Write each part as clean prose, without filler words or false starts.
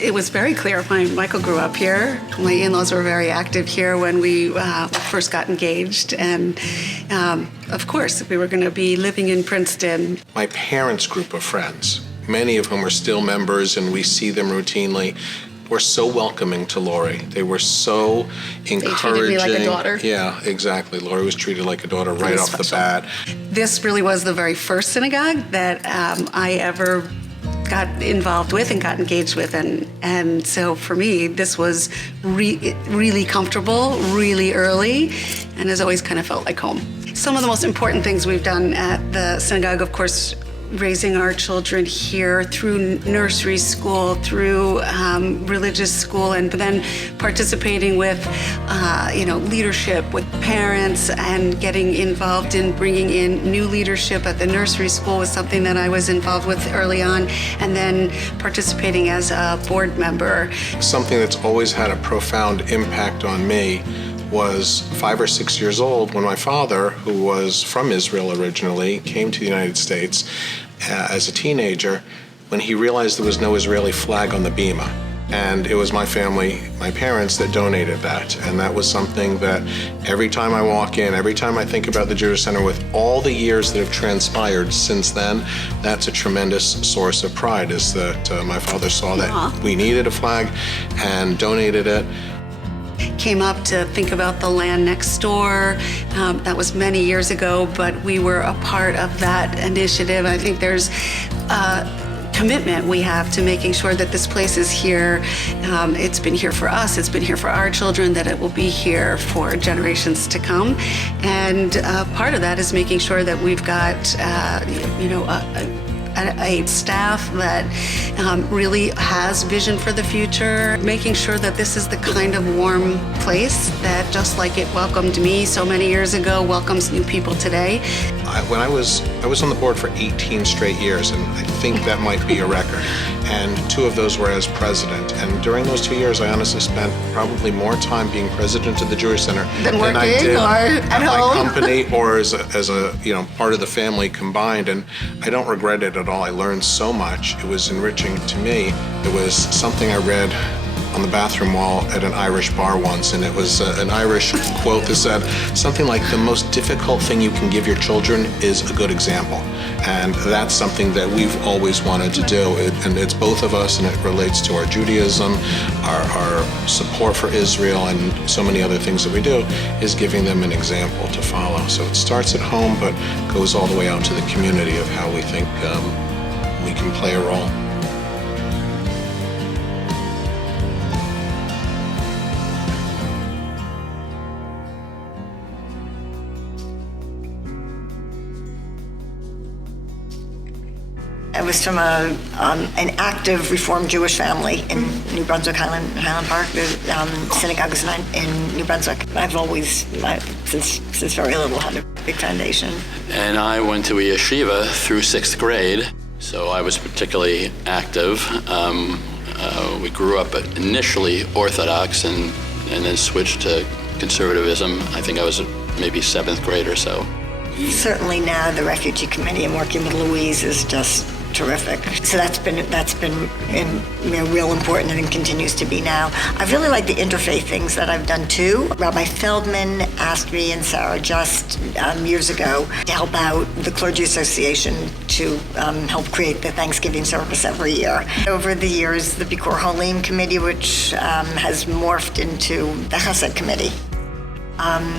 It was very clear. Michael grew up here. My in-laws were very active here when we first got engaged. And of course, we were going to be living in Princeton. My parents' group of friends, many of whom are still members and we see them routinely, were so welcoming to Lori. They were so encouraging. They treated me like a daughter. Yeah, exactly. Lori was treated like a daughter right off the bat. This really was the very first synagogue that I ever got involved with and got engaged with. And so for me, this was really comfortable, really early, and has always kind of felt like home. Some of the most important things we've done at the synagogue, of course, raising our children here through nursery school, through religious school, and then participating with, leadership with parents and getting involved in bringing in new leadership at the nursery school was something that I was involved with early on, and then participating as a board member. Something that's always had a profound impact on me was 5 or 6 years old when my father, who was from Israel originally, came to the United States as a teenager when he realized there was no Israeli flag on the bima. And it was my family, my parents, that donated that. And that was something that every time I walk in, every time I think about the Jewish Center, with all the years that have transpired since then, that's a tremendous source of pride, is that my father saw that we needed a flag and donated it. Came up to think about the land next door. That was many years ago, but we were a part of that initiative. I think there's a commitment we have to making sure that this place is here. It's been here for us, it's been here for our children, that it will be here for generations to come. And part of that is making sure that we've got, a staff that really has vision for the future, making sure that this is the kind of warm place that, just like it welcomed me so many years ago, welcomes new people today. When I was on the board for 18 straight years, and I think that might be a record, and 2 of those were as president. And during those 2 years, I honestly spent probably more time being president of the Jewish Center than I did at my company or as a part of the family combined. And I don't regret it at all. I learned so much. It was enriching to me. It was something I read on the bathroom wall at an Irish bar once, and it was an Irish quote that said something like, "The most difficult thing you can give your children is a good example." And that's something that we've always wanted to do, and it's both of us, and it relates to our Judaism, our support for Israel, and so many other things that we do, is giving them an example to follow. So it starts at home, but goes all the way out to the community of how we think we can play a role. I was from an active Reformed Jewish family in New Brunswick, Highland Park. The synagogue is in New Brunswick. I've always, since very little, had a big foundation. And I went to a yeshiva through 6th grade, so I was particularly active. We grew up initially Orthodox and then switched to conservatism. I think I was maybe 7th grade or so. Certainly now the Refugee Committee and working with Louise is just terrific. So that's been real important, and it continues to be now. I really like the interfaith things that I've done too. Rabbi Feldman asked me and Sarah just years ago to help out the Clergy Association to help create the Thanksgiving service every year. Over the years, the Bikur Holim Committee, which has morphed into the Chesed Committee.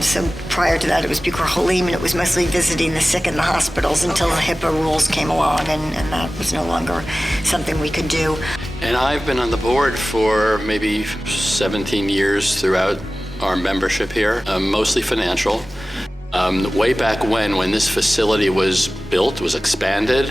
So prior to that, it was Bikur Holim, and it was mostly visiting the sick in the hospitals until the HIPAA rules came along, and that was no longer something we could do. And I've been on the board for maybe 17 years throughout our membership here, mostly financial. Way back when this facility was built, was expanded,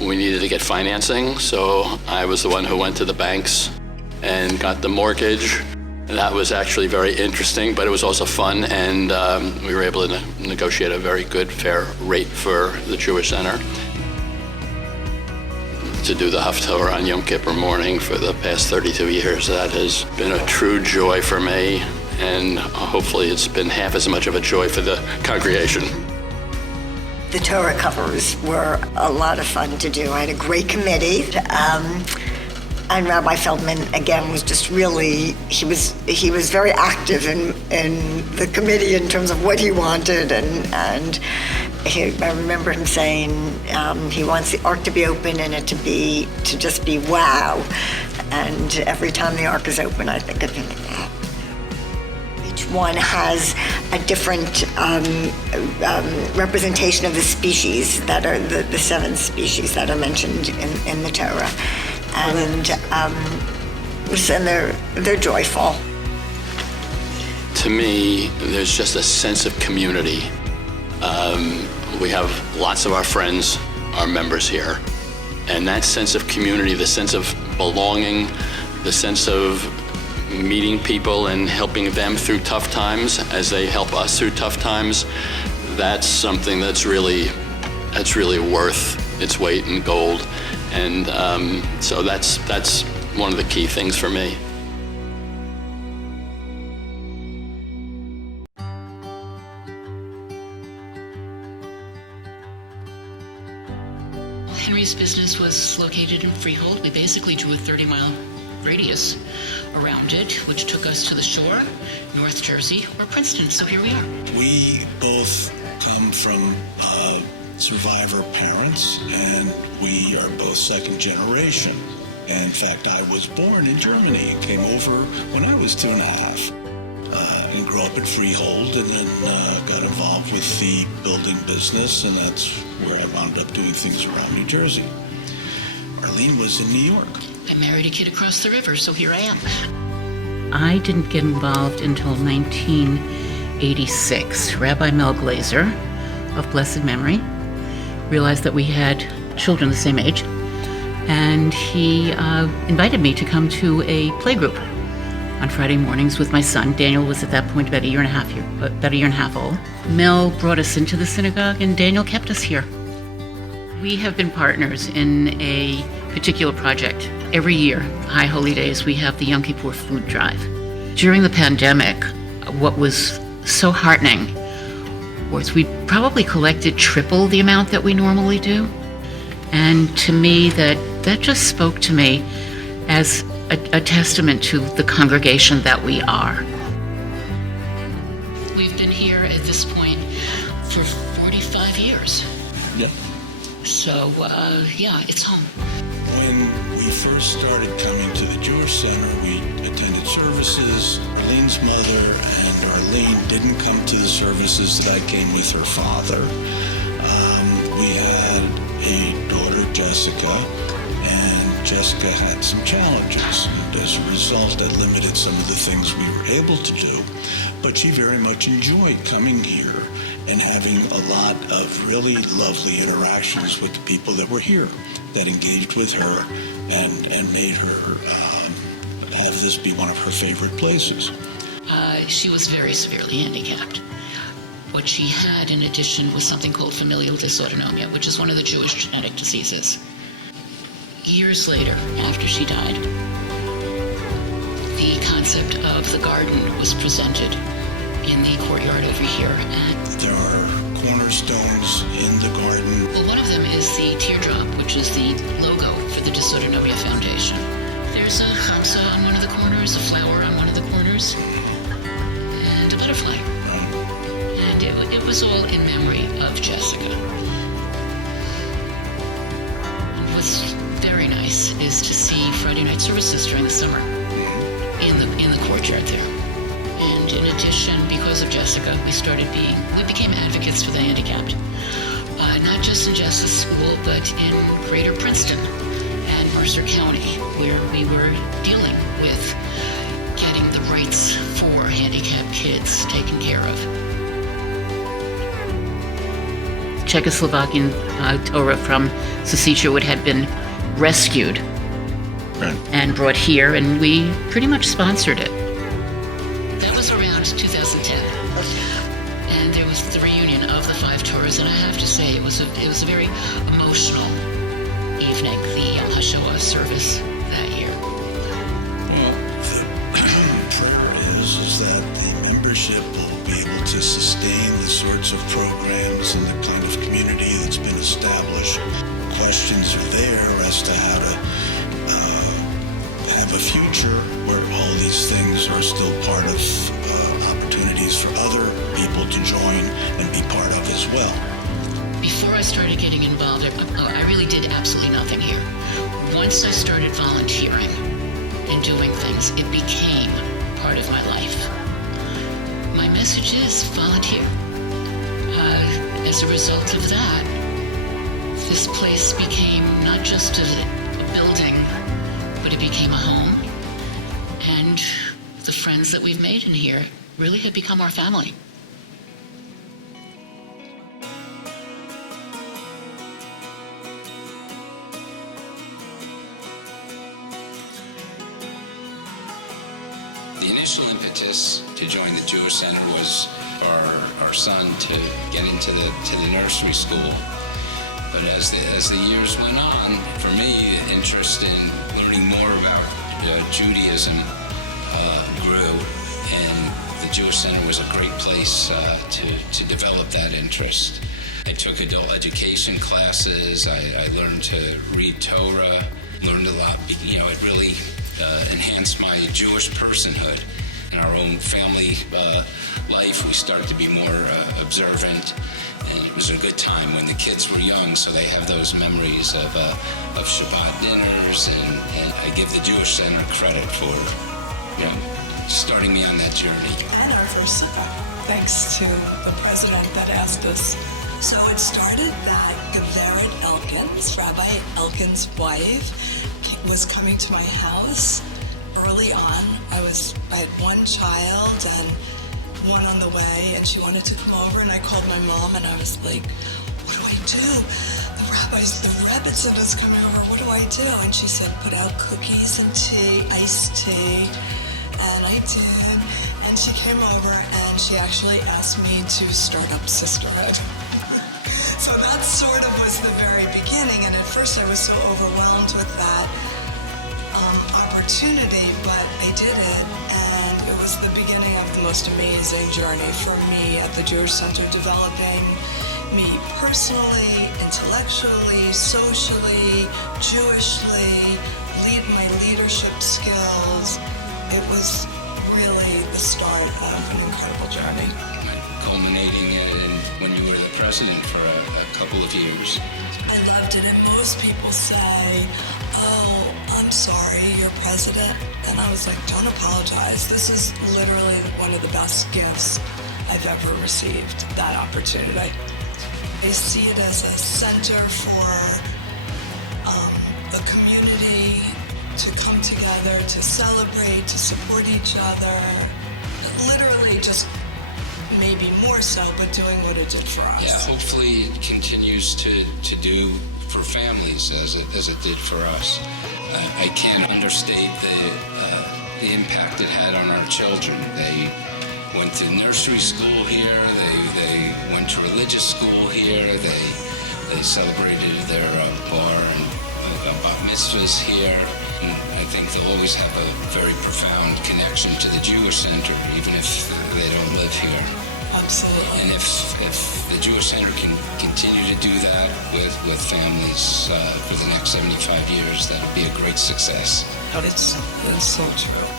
we needed to get financing, so I was the one who went to the banks and got the mortgage. That was actually very interesting, but it was also fun, and we were able to negotiate a very good, fair rate for the Jewish Center. To do the Haftorah on Yom Kippur morning for the past 32 years, that has been a true joy for me, and hopefully it's been half as much of a joy for the congregation. The Torah covers were a lot of fun to do. I had a great committee. And Rabbi Feldman, again, was just really, he was very active in the committee in terms of what he wanted. And I remember him saying he wants the Ark to be open and it to just be wow. And every time the Ark is open, I think of him like that. Each one has a different representation of the species that are the 7 species that are mentioned in the Torah. And they're joyful. To me, there's just a sense of community. We have lots of our friends, our members here, and that sense of community, the sense of belonging, the sense of meeting people and helping them through tough times as they help us through tough times, that's something that's really worth its weight in gold. And so that's one of the key things for me. Henry's business was located in Freehold. We basically drew a 30-mile radius around it, which took us to the shore, North Jersey, or Princeton. So here we are. We both come from survivor parents, and we are both second generation. In fact, I was born in Germany, came over when I was 2.5, and grew up in Freehold, and then got involved with the building business, and that's where I wound up doing things around New Jersey. Arlene was in New York. I married a kid across the river, so here I am. I didn't get involved until 1986. Rabbi Mel Glazer, of blessed memory, realized that we had children the same age, and he invited me to come to a playgroup on Friday mornings with my son. Daniel was at that point about a year and a half old. Mel brought us into the synagogue, and Daniel kept us here. We have been partners in a particular project. Every year, High Holy Days, we have the Yom Kippur food drive. During the pandemic, what was so heartening was we probably collected triple the amount that we normally do. And to me, that just spoke to me as a testament to the congregation that we are. We've been here at this point for 45 years. Yep. So, it's home. When we first started coming to the Jewish Center, we attended services. Arlene's mother and Arlene didn't come to the services that I came with her father. We had a daughter, Jessica, and Jessica had some challenges. And as a result, that limited some of the things we were able to do. But she very much enjoyed coming here and having a lot of really lovely interactions with the people that were here, that engaged with her and made her have this be one of her favorite places. She was very severely handicapped. What she had in addition was something called familial dysautonomia, which is one of the Jewish genetic diseases. Years later, after she died, the concept of the garden was presented in the courtyard over here. And there are cornerstones in the garden. Well, one of them is the teardrop, which is the logo for the Dysautonomia Foundation. There's a chapsa on one of the corners, a flower on one of the corners, and a butterfly. And it was all in memory of Jessica. And what's very nice is to see Friday night services during the summer in the courtyard there. And in addition, because of Jessica, we became advocates for the handicapped. Not just in Jessica's school, but in Greater Princeton and Mercer County, where we were dealing with getting the rights for handicapped kids taken care of. Czechoslovakian Torah from Sasicha had been rescued and brought here, and we pretty much sponsored it. That was around 2010, and there was the reunion of the 5 Torahs, and I have to say it was a very emotional evening, the Yom HaShoah service that year. Well, the prayer is that the membership will be able to sustain the sorts of programs and the kind of community that's been established. Questions are there as to how to of a future where all these things are still part of opportunities for other people to join and be part of as well. Before I started getting involved, I really did absolutely nothing here. Once I started volunteering and doing things, it became part of my life. My message is volunteer. As a result of that, this place became not just a building, but it became a home. And the friends that we've made in here really have become our family. The initial impetus to join the Jewish Center was our son to get into the nursery school. But as the years went on, for me, the interest in learning more about Judaism grew, and the Jewish Center was a great place to develop that interest. I took adult education classes. I learned to read Torah, learned a lot. It really enhanced my Jewish personhood. In our own family life, we started to be more observant, and it was a good time when the kids were young, so they have those memories of Shabbat dinners, and I give the Jewish Center credit for starting me on that journey. And our first sukkah, thanks to the president that asked us. So it started that Gaveret Elkins, Rabbi Elkins' wife, was coming to my house early on. I had one child and one on the way, and she wanted to come over, and I called my mom, and I was like, what do I do? The Rebbitzin is coming over, what do I do? And she said, put out cookies and tea, iced tea, and I did. And she came over, and she actually asked me to start up sisterhood. So that sort of was the very beginning, and at first I was so overwhelmed with that opportunity, but I did it, and it was the beginning of the most amazing journey for me at the Jewish Center, developing me personally, intellectually, socially, Jewishly, my leadership skills. It was really the start of an incredible journey. Culminating in when you were the president for a couple of years. I loved it, and most people say, oh, I'm sorry, you're president. And I was like, don't apologize. This is literally one of the best gifts I've ever received, that opportunity. I see it as a center for the community to come together, to celebrate, to support each other. Literally just maybe more so, but doing what it did for us. Yeah, hopefully it continues to do for families as it did for us. I can't understate the impact it had on our children. They went to nursery school here, they went to religious school here, they celebrated their bar and bat mitzvahs here. And I think they'll always have a very profound connection to the Jewish Center, even if they don't live here. Absolutely. And if the Jewish Center can continue to do that with families for the next 75 years, that'll be a great success. It's so true.